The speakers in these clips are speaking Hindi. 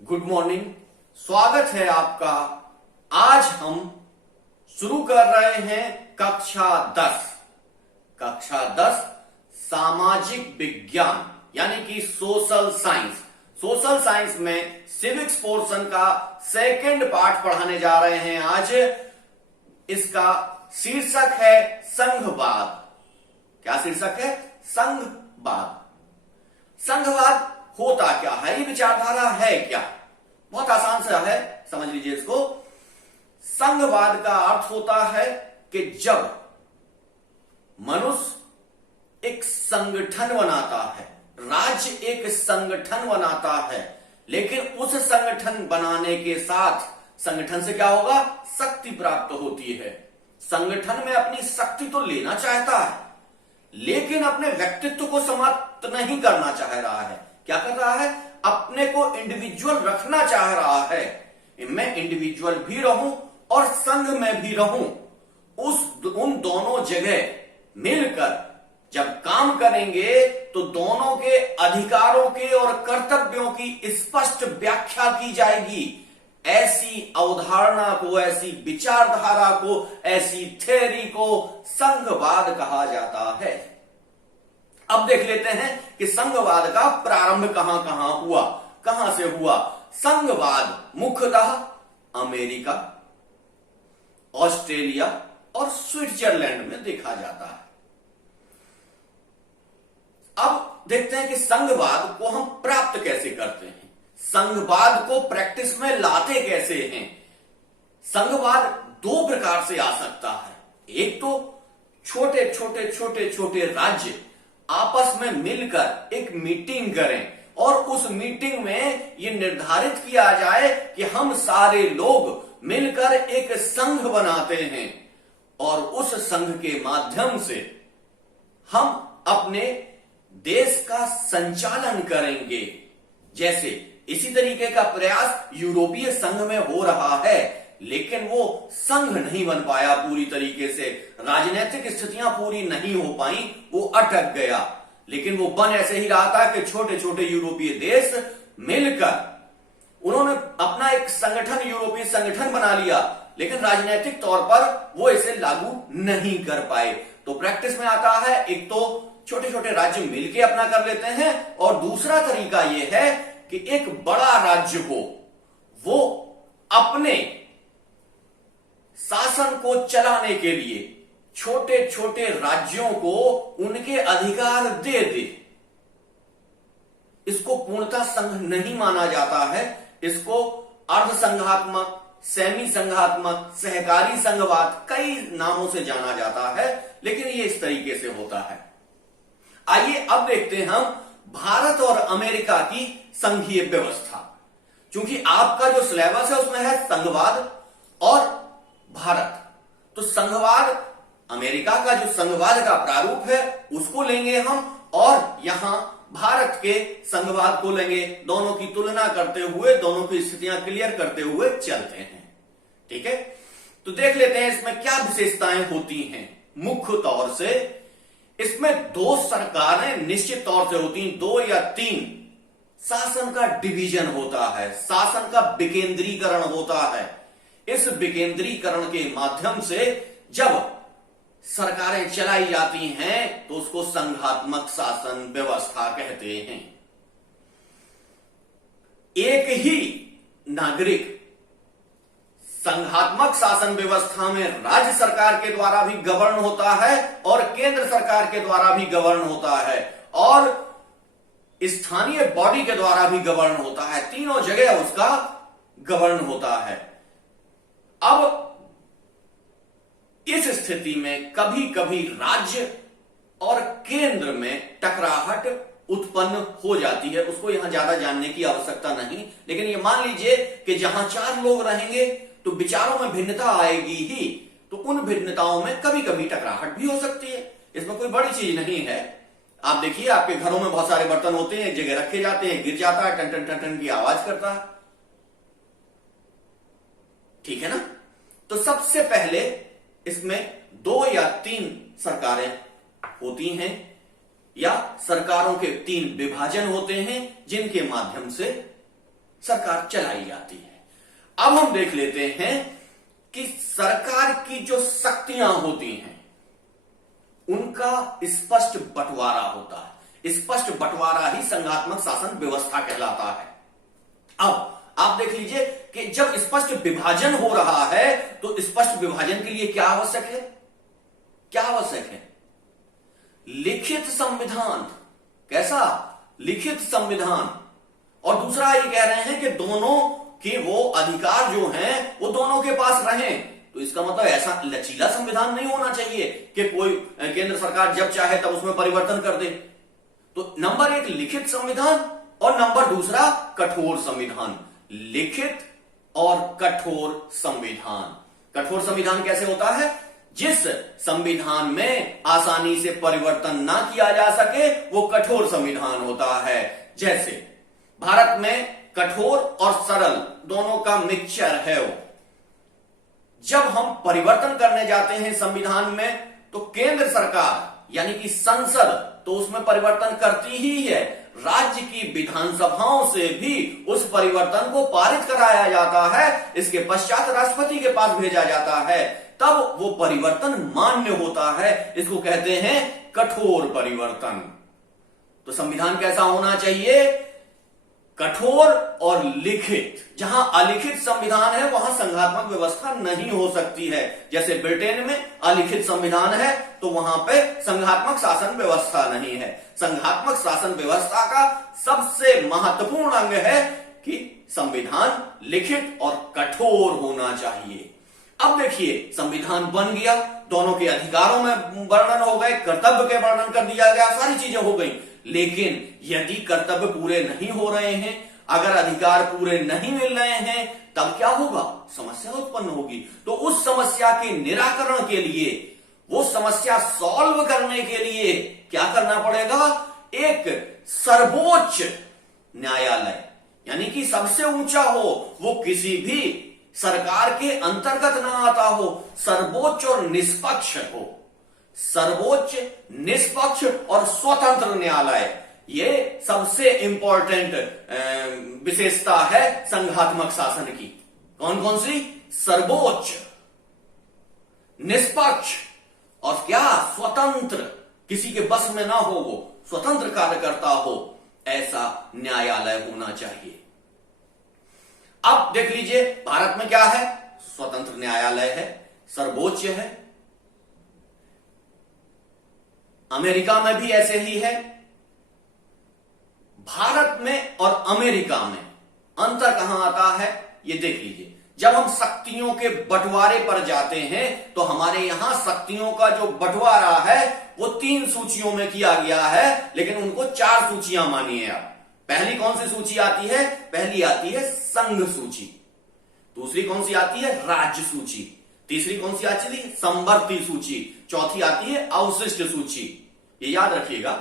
Good morning. स्वागत है आपका। आज हम शुरू कर रहे हैं कक्षा 10। कक्षा 10 सामाजिक विज्ञान यानी कि सोशल साइंस। सोशल साइंस में सिविक्स पोर्शन का सेकंड पार्ट पढ़ाने जा रहे हैं आज। इसका शीर्षक है संघवाद। क्या शीर्षक है? संघवाद। संघवाद होता क्या है? ये विचारधारा है क्या? बहुत आसान सा है, समझ लीजिए इसको। संघवाद का अर्थ होता है कि जब मनुष्य एक संगठन बनाता है, राज्य एक संगठन बनाता है, लेकिन उस संगठन बनाने के साथ संगठन से क्या होगा? शक्ति प्राप्त होती है। संगठन में अपनी शक्ति तो लेना चाहता है, लेकिन अपने व्यक्तित्व को समाप्त नहीं करना चाह रहा है। क्या कर रहा है? अपने को इंडिविजुअल रखना चाह रहा है। मैं इंडिविजुअल भी रहूं और संघ में भी रहूं। उन दोनों जगह मिलकर जब काम करेंगे तो दोनों के अधिकारों के और कर्तव्यों की स्पष्ट व्याख्या की जाएगी। ऐसी अवधारणा को, ऐसी विचारधारा को, ऐसी थ्योरी को संघवाद कहा जाता है। अब देख लेते हैं कि संघवाद का प्रारंभ कहां कहां हुआ, कहां से हुआ। संघवाद मुख्यतः अमेरिका, ऑस्ट्रेलिया और स्विट्जरलैंड में देखा जाता है। अब देखते हैं कि संघवाद को हम प्राप्त कैसे करते हैं, संघवाद को प्रैक्टिस में लाते कैसे हैं। संघवाद दो प्रकार से आ सकता है। एक तो छोटे छोटे राज्य आपस में मिलकर एक मीटिंग करें और उस मीटिंग में यह निर्धारित किया जाए कि हम सारे लोग मिलकर एक संघ बनाते हैं और उस संघ के माध्यम से हम अपने देश का संचालन करेंगे। जैसे इसी तरीके का प्रयास यूरोपीय संघ में हो रहा है, लेकिन वो संघ नहीं बन पाया पूरी तरीके से। राजनीतिक स्थितियां पूरी नहीं हो पाई, वो अटक गया। लेकिन वो बन ऐसे ही रहा था कि छोटे छोटे यूरोपीय देश मिलकर उन्होंने अपना एक संगठन, यूरोपीय संगठन बना लिया, लेकिन राजनीतिक तौर पर वो इसे लागू नहीं कर पाए। तो प्रैक्टिस में आता है, एक तो छोटे छोटे राज्य मिलकर अपना कर लेते हैं, और दूसरा तरीका यह है कि एक बड़ा राज्य हो, वो अपने शासन को चलाने के लिए छोटे छोटे राज्यों को उनके अधिकार दे दे। इसको पूर्णतः संघ नहीं माना जाता है। इसको अर्ध संघात्मक, सेमी संघात्मक, सहकारी संघवाद, कई नामों से जाना जाता है, लेकिन ये इस तरीके से होता है। आइए अब देखते हैं हम भारत और अमेरिका की संघीय व्यवस्था। क्योंकि आपका जो सिलेबस है उसमें है संघवाद और भारत, तो संघवाद, अमेरिका का जो संघवाद का प्रारूप है उसको लेंगे हम, और यहां भारत के संघवाद को लेंगे। दोनों की तुलना करते हुए, दोनों की स्थितियां क्लियर करते हुए चलते हैं। ठीक है, तो देख लेते हैं इसमें क्या विशेषताएं होती हैं। मुख्य तौर से इसमें दो सरकारें निश्चित तौर से होती हैं, दो या तीन। शासन का डिवीजन होता है, शासन का विकेंद्रीकरण होता है। इस विकेंद्रीकरण के माध्यम से जब सरकारें चलाई जाती हैं तो उसको संघात्मक शासन व्यवस्था कहते हैं। एक ही नागरिक संघात्मक शासन व्यवस्था में राज्य सरकार के द्वारा भी गवर्न होता है और केंद्र सरकार के द्वारा भी गवर्न होता है और स्थानीय बॉडी के द्वारा भी गवर्न होता है। तीनों जगह उसका गवर्न होता है। अब इस स्थिति में कभी कभी राज्य और केंद्र में टकराहट उत्पन्न हो जाती है। उसको यहां ज्यादा जानने की आवश्यकता नहीं, लेकिन ये मान लीजिए कि जहां चार लोग रहेंगे तो विचारों में भिन्नता आएगी ही, तो उन भिन्नताओं में कभी कभी टकराहट भी हो सकती है। इसमें कोई बड़ी चीज नहीं है। आप देखिए, आपके घरों में बहुत सारे बर्तन होते हैं, एक जगह रखे जाते हैं, गिर जाता है, टन टन टन टन की आवाज करता है। ठीक है ना? तो सबसे पहले इसमें दो या तीन सरकारें होती हैं या सरकारों के तीन विभाजन होते हैं, जिनके माध्यम से सरकार चलाई जाती है। अब हम देख लेते हैं कि सरकार की जो शक्तियां होती हैं उनका स्पष्ट बंटवारा होता है। स्पष्ट बंटवारा ही संघात्मक शासन व्यवस्था कहलाता है। अब आप देख लीजिए कि जब स्पष्ट विभाजन हो रहा है तो स्पष्ट विभाजन के लिए क्या आवश्यक है? क्या आवश्यक है? लिखित संविधान। कैसा? लिखित संविधान। और दूसरा ये कह रहे हैं कि दोनों के वो अधिकार जो हैं वो दोनों के पास रहें। तो इसका मतलब ऐसा लचीला संविधान नहीं होना चाहिए कि कोई केंद्र सरकार जब चाहे तब उसमें परिवर्तन कर दे। तो नंबर एक लिखित संविधान और नंबर दूसरा कठोर संविधान। लिखित और कठोर संविधान। कठोर संविधान कैसे होता है? जिस संविधान में आसानी से परिवर्तन ना किया जा सके वो कठोर संविधान होता है। जैसे भारत में कठोर और सरल दोनों का मिक्सचर है। वो जब हम परिवर्तन करने जाते हैं संविधान में तो केंद्र सरकार यानी कि संसद तो उसमें परिवर्तन करती ही है, राज्य की विधानसभाओं से भी उस परिवर्तन को पारित कराया जाता है। इसके पश्चात राष्ट्रपति के पास भेजा जाता है, तब वो परिवर्तन मान्य होता है। इसको कहते हैं कठोर परिवर्तन। तो संविधान कैसा होना चाहिए? कठोर और लिखित। जहां अलिखित संविधान है वहां संघात्मक व्यवस्था नहीं हो सकती है। जैसे ब्रिटेन में अलिखित संविधान है तो वहां पे संघात्मक शासन व्यवस्था नहीं है। संघात्मक शासन व्यवस्था का सबसे महत्वपूर्ण अंग है कि संविधान लिखित और कठोर होना चाहिए। अब देखिए संविधान बन गया, दोनों के अधिकारों में वर्णन हो गए, कर्तव्य के वर्णन कर दिया गया, सारी चीजें हो गई। लेकिन यदि कर्तव्य पूरे नहीं हो रहे हैं, अगर अधिकार पूरे नहीं मिल रहे हैं, तब क्या होगा? समस्या उत्पन्न होगी। तो उस समस्या के निराकरण के लिए, वो समस्या सॉल्व करने के लिए क्या करना पड़ेगा? एक सर्वोच्च न्यायालय यानी कि सबसे ऊंचा हो, वो किसी भी सरकार के अंतर्गत ना आता हो, सर्वोच्च और निष्पक्ष हो। सर्वोच्च, निष्पक्ष और स्वतंत्र न्यायालय, ये सबसे इंपॉर्टेंट विशेषता है संघात्मक शासन की। कौन कौन सी? सर्वोच्च, निष्पक्ष और क्या? स्वतंत्र। किसी के बस में ना हो, वो स्वतंत्र कार्य करता हो, ऐसा न्यायालय होना चाहिए। अब देख लीजिए भारत में क्या है? स्वतंत्र न्यायालय है, सर्वोच्च है। अमेरिका में भी ऐसे ही है। भारत में और अमेरिका में अंतर कहां आता है ये देख लीजिए। जब हम शक्तियों के बंटवारे पर जाते हैं तो हमारे यहां शक्तियों का जो बंटवारा है वो 3 सूचियों में किया गया है, लेकिन उनको 4 सूचियां मानिए आप। पहली कौन सी सूची आती है? पहली आती है संघ सूची। दूसरी कौन सी आती है? राज्य सूची। तीसरी कौन सी आती है? समवर्ती सूची। चौथी आती है अवशिष्ट सूची। ये याद रखिएगा।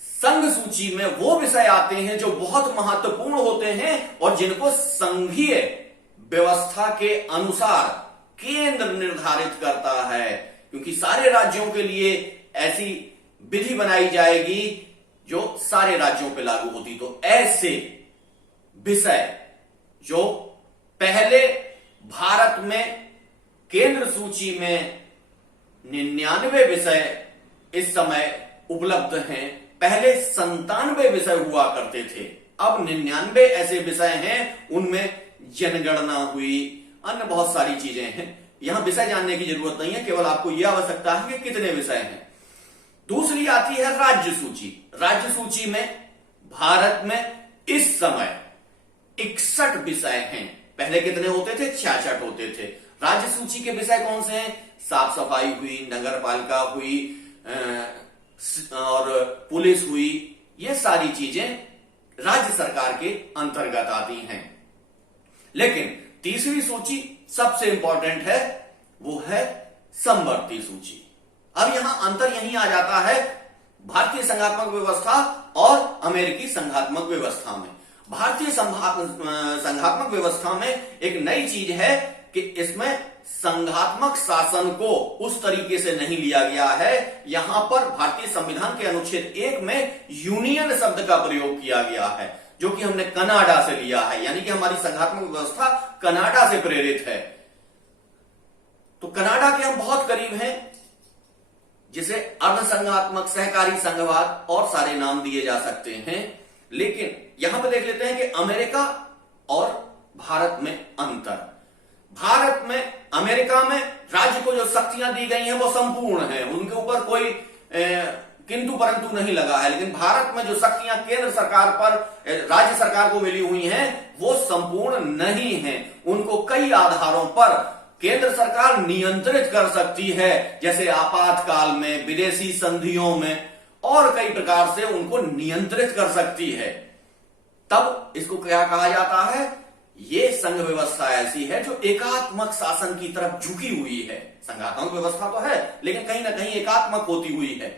संघ सूची में वो विषय आते हैं जो बहुत महत्वपूर्ण होते हैं और जिनको संघीय व्यवस्था के अनुसार केंद्र निर्धारित करता है, क्योंकि सारे राज्यों के लिए ऐसी विधि बनाई जाएगी जो सारे राज्यों पे लागू होती। तो ऐसे विषय जो पहले भारत में केंद्र सूची में 99 विषय इस समय उपलब्ध हैं, पहले 97 विषय हुआ करते थे। अब 99 ऐसे विषय हैं, उनमें जनगणना हुई, अन्य बहुत सारी चीजें हैं। यहां विषय जानने की जरूरत नहीं है, केवल आपको यह आवश्यकता है कि कितने विषय हैं। दूसरी आती है राज्य सूची। राज्य सूची में भारत में इस समय 61 विषय हैं। पहले कितने होते थे? 66 होते थे। राज्य सूची के विषय कौन से हैं? साफ सफाई हुई, नगर पालिका हुई और पुलिस हुई। ये सारी चीजें राज्य सरकार के अंतर्गत आती हैं। लेकिन तीसरी सूची सबसे इंपॉर्टेंट है, वो है समवर्ती सूची। अब यहां अंतर यही आ जाता है भारतीय संघात्मक व्यवस्था और अमेरिकी संघात्मक व्यवस्था में। भारतीय संघात्मक व्यवस्था में एक नई चीज है कि इसमें संघात्मक शासन को उस तरीके से नहीं लिया गया है। यहां पर भारतीय संविधान के अनुच्छेद 1 में यूनियन शब्द का प्रयोग किया गया है। जो कि हमने कनाडा से लिया है, यानी कि हमारी संघात्मक व्यवस्था कनाडा से प्रेरित है। तो कनाडा के हम बहुत करीब हैं, जिसे अर्ध संघात्मक, सहकारी संघवाद और सारे नाम दिए जा सकते हैं। लेकिन यहां पर देख लेते हैं कि अमेरिका और भारत में अंतर। भारत में, अमेरिका में राज्य को जो शक्तियां दी गई हैं वो संपूर्ण है, उनके ऊपर कोई किंतु परंतु नहीं लगा है। लेकिन भारत में जो शक्तियां केंद्र सरकार पर, राज्य सरकार को मिली हुई हैं, वो संपूर्ण नहीं है। उनको कई आधारों पर केंद्र सरकार नियंत्रित कर सकती है, जैसे आपातकाल में, विदेशी संधियों में, और कई प्रकार से उनको नियंत्रित कर सकती है। तब इसको क्या कहा जाता है? ये संघ व्यवस्था ऐसी है जो एकात्मक शासन की तरफ झुकी हुई है। संघात्मक व्यवस्था तो है, लेकिन कहीं ना कहीं एकात्मक होती हुई है।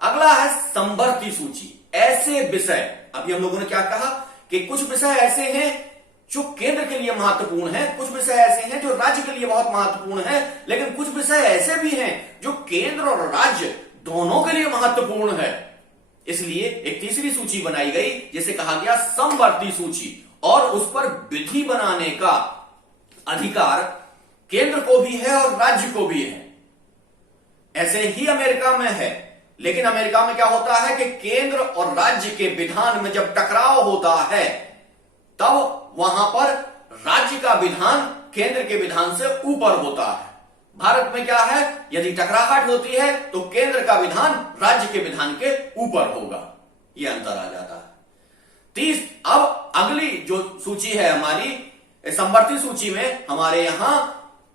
अगला है समवर्ती सूची। ऐसे विषय, अभी हम लोगों ने क्या कहा कि कुछ विषय ऐसे हैं जो केंद्र के लिए महत्वपूर्ण है, कुछ विषय ऐसे हैं जो राज्य के लिए बहुत महत्वपूर्ण है, लेकिन कुछ विषय ऐसे भी हैं जो केंद्र और राज्य दोनों के लिए महत्वपूर्ण है। इसलिए एक तीसरी सूची बनाई गई जिसे कहा गया समवर्ती सूची, और उस पर विधि बनाने का अधिकार केंद्र को भी है और राज्य को भी है। ऐसे ही अमेरिका में है, लेकिन अमेरिका में क्या होता है कि केंद्र और राज्य के विधान में जब टकराव होता है, तब वहां पर राज्य का विधान केंद्र के विधान से ऊपर होता है। भारत में क्या है, यदि टकराहट होती है तो केंद्र का विधान राज्य के विधान के ऊपर होगा। यह अंतर आ जाता है। अब अगली जो सूची है हमारी समवर्ती सूची में, हमारे यहां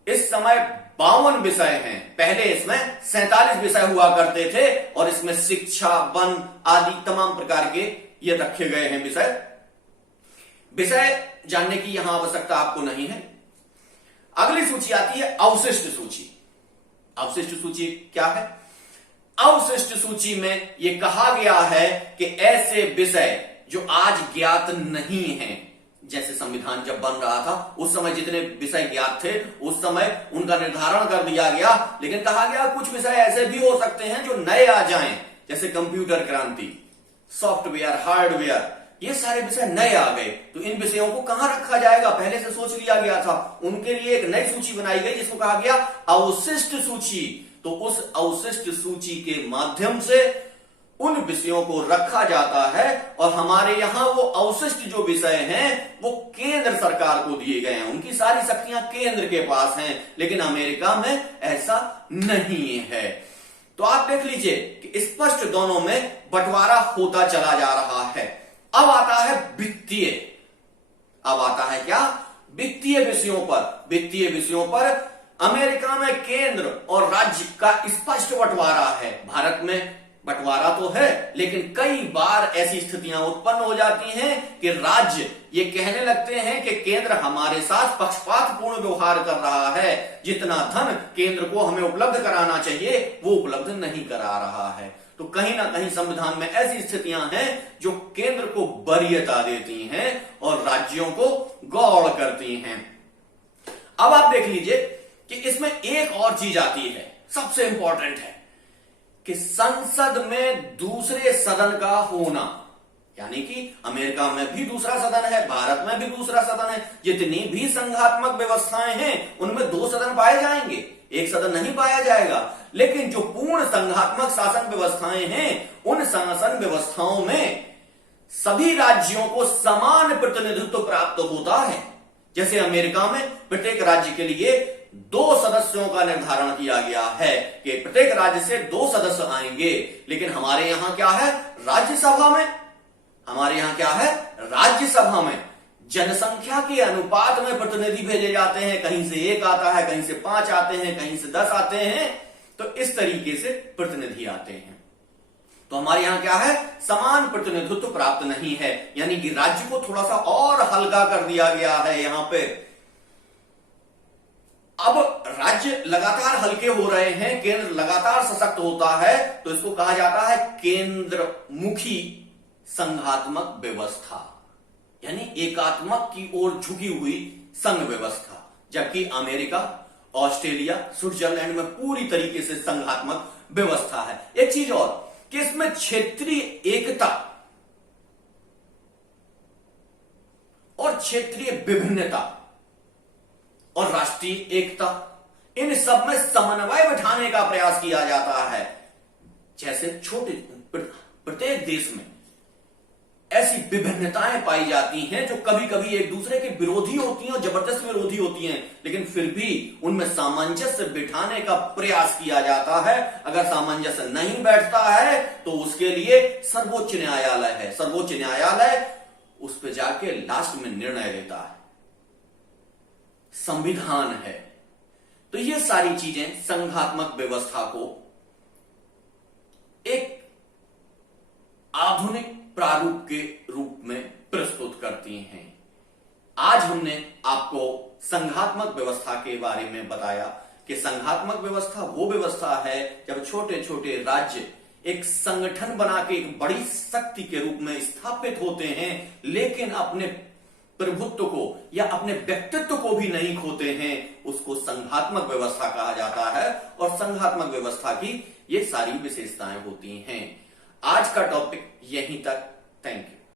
इस समय 52 विषय हैं। पहले इसमें 47 विषय हुआ करते थे, और इसमें शिक्षा, वन आदि तमाम प्रकार के ये रखे गए हैं विषय जानने की यहां आवश्यकता आपको नहीं है। अगली सूची आती है अवशिष्ट सूची। अवशिष्ट सूची क्या है? अवशिष्ट सूची में यह कहा गया है कि ऐसे विषय जो आज ज्ञात नहीं हैं, जैसे संविधान जब बन रहा था उस समय जितने विषय ज्ञात थे उस समय उनका निर्धारण कर दिया गया, लेकिन कहा गया कुछ विषय ऐसे भी हो सकते हैं जो नए आ जाएं, जैसे कंप्यूटर क्रांति, सॉफ्टवेयर, हार्डवेयर, ये सारे विषय नए आ गए। तो इन विषयों को कहां रखा जाएगा, पहले से सोच लिया गया था। उनके लिए एक नई सूची बनाई गई जिसको कहा गया अवशिष्ट सूची। तो उस अवशिष्ट सूची के माध्यम से उन विषयों को रखा जाता है, और हमारे यहां वो अवशिष्ट जो विषय हैं वो केंद्र सरकार को दिए गए हैं, उनकी सारी शक्तियां केंद्र के पास हैं। लेकिन अमेरिका में ऐसा नहीं है। तो आप देख लीजिए कि स्पष्ट दोनों में बंटवारा होता चला जा रहा है। अब आता है वित्तीय, अब आता है क्या? वित्तीय विषयों पर। वित्तीय विषयों पर अमेरिका में केंद्र और राज्य का स्पष्ट बंटवारा है। भारत में बंटवारा तो है, लेकिन कई बार ऐसी स्थितियां उत्पन्न हो जाती हैं कि राज्य ये कहने लगते हैं कि केंद्र हमारे साथ पक्षपातपूर्ण व्यवहार कर रहा है, जितना धन केंद्र को हमें उपलब्ध कराना चाहिए वो उपलब्ध नहीं करा रहा है। तो कहीं ना कहीं संविधान में ऐसी स्थितियां हैं जो केंद्र को वरीयता देती हैं और राज्यों को गौड़ करती हैं। अब आप देख लीजिए कि इसमें एक और चीज आती है, सबसे इंपॉर्टेंट है कि संसद में दूसरे सदन का होना। यानी कि अमेरिका में भी दूसरा सदन है, भारत में भी दूसरा सदन है। जितनी भी संघात्मक व्यवस्थाएं हैं उनमें 2 सदन पाए जाएंगे, एक सदन नहीं पाया जाएगा। लेकिन जो पूर्ण संघात्मक शासन व्यवस्थाएं हैं उन शासन व्यवस्थाओं में सभी राज्यों को समान प्रतिनिधित्व प्राप्त होता है। जैसे अमेरिका में प्रत्येक राज्य के लिए 2 सदस्यों का निर्धारण किया गया है कि प्रत्येक राज्य से 2 सदस्य आएंगे। लेकिन हमारे यहां क्या है, राज्यसभा में, हमारे यहां क्या है, राज्यसभा में जनसंख्या के अनुपात में प्रतिनिधि भेजे जाते हैं। कहीं से 1 आता है, कहीं से 5 आते हैं, कहीं से 10 आते हैं। तो इस तरीके से प्रतिनिधि आते हैं। तो हमारे यहां क्या है, समान प्रतिनिधित्व प्राप्त नहीं है, यानी कि राज्य को थोड़ा सा और हल्का कर दिया गया है यहां पे। अब राज्य लगातार हल्के हो रहे हैं, केंद्र लगातार सशक्त होता है, तो इसको कहा जाता है केंद्र मुखी संघात्मक व्यवस्था, यानी एकात्मक की ओर झुकी हुई संघ व्यवस्था। जबकि अमेरिका, ऑस्ट्रेलिया, स्विट्जरलैंड में पूरी तरीके से संघात्मक व्यवस्था है। एक चीज और कि इसमें क्षेत्रीय एकता और क्षेत्रीय विभिन्नता और राष्ट्रीय एकता, इन सब में समन्वय बिठाने का प्रयास किया जाता है। जैसे छोटे प्रत्येक देश में ऐसी विभिन्नताएं पाई जाती हैं जो कभी कभी एक दूसरे के विरोधी होती हैं और जबरदस्त विरोधी होती हैं, लेकिन फिर भी उनमें सामंजस्य बिठाने का प्रयास किया जाता है। अगर सामंजस्य नहीं बैठता है तो उसके लिए सर्वोच्च न्यायालय है, सर्वोच्च न्यायालय उस पर जाके लास्ट में निर्णय लेता है, संविधान है। तो ये सारी चीजें संघात्मक व्यवस्था को एक आधुनिक प्रारूप के रूप में प्रस्तुत करती हैं। आज हमने आपको संघात्मक व्यवस्था के बारे में बताया कि संघात्मक व्यवस्था वो व्यवस्था है जब छोटे छोटे राज्य एक संगठन बना के एक बड़ी शक्ति के रूप में स्थापित होते हैं, लेकिन अपने प्रभुत्व को या अपने व्यक्तित्व को भी नहीं खोते हैं। उसको संघात्मक व्यवस्था कहा जाता है और संघात्मक व्यवस्था की ये सारी विशेषताएं होती हैं। आज का टॉपिक यहीं तक। Thank you.